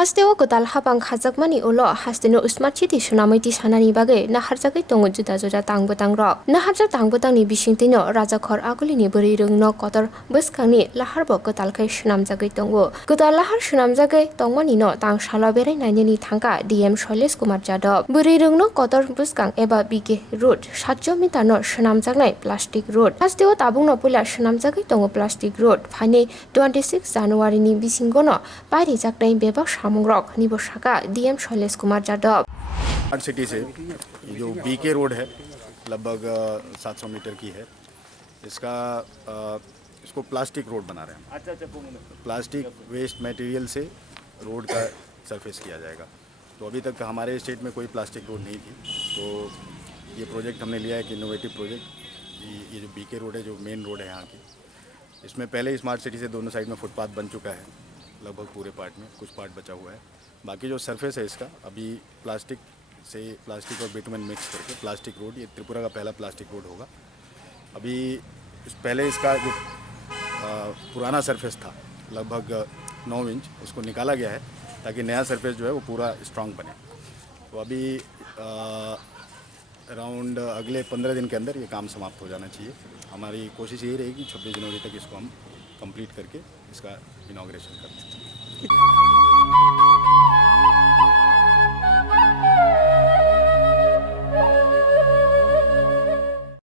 Hasteo kotal habang khajakmani ulo hasteno smart city sunamiti sanani bagai naharjagai tongo juda juda tangbotang rok naharja tangbotangni bisingtino rajakhor agulini buri rungno kotor bwskangni laharbo kotal khai sunamjagai tongo kotal lahar sunamjagai tongmani no tangsalo berai nainini thangka DM Shailesh Kumar Jadab buri rungno kotor bwskang eba BK road 700 meter no sunamjagnai plastic road hasteo tabungno puila sunamjagai tongo plastic road phane 26 January ni bisingono pairi jaknai bebak सामुंग्रक निबोशाका DM Shailesh Kumar Jadav smart city से जो BK road है लगभग 700 metre की है। इसको plastic road बना रहे हैं। प्लास्टिक वेस्ट मटेरियल से रोड का सरफेस किया जाएगा। तो अभी तक हमारे स्टेट में कोई प्लास्टिक रोड नहीं थी, तो ये प्रोजेक्ट हमने लिया है कि इनोवेटिव प्रोजेक्ट। ये जो बीके रोड है, जो मेन रोड है यहाँ की, इसमें पहले स्मार्ट सिटी से दोनों साइड में फुटपाथ बन चुका है लगभग पूरे पार्ट में, कुछ पार्ट बचा हुआ है। बाकी जो सरफेस है इसका अभी प्लास्टिक और बिटुमेन मिक्स करके प्लास्टिक रोड, ये त्रिपुरा का पहला प्लास्टिक रोड होगा। अभी पहले इसका जो पुराना सरफेस था लगभग 9 इंच, उसको निकाला गया है ताकि नया सरफेस जो है वो पूरा स्ट्रांग बने। तो अभी अराउंड अगले 15 दिन के अंदर ये काम समाप्त हो जाना चाहिए। हमारी कोशिश यही रहेगी 26 जनवरी तक इसको हम कंप्लीट करके इसका इनॉग्रेशन करते हैं।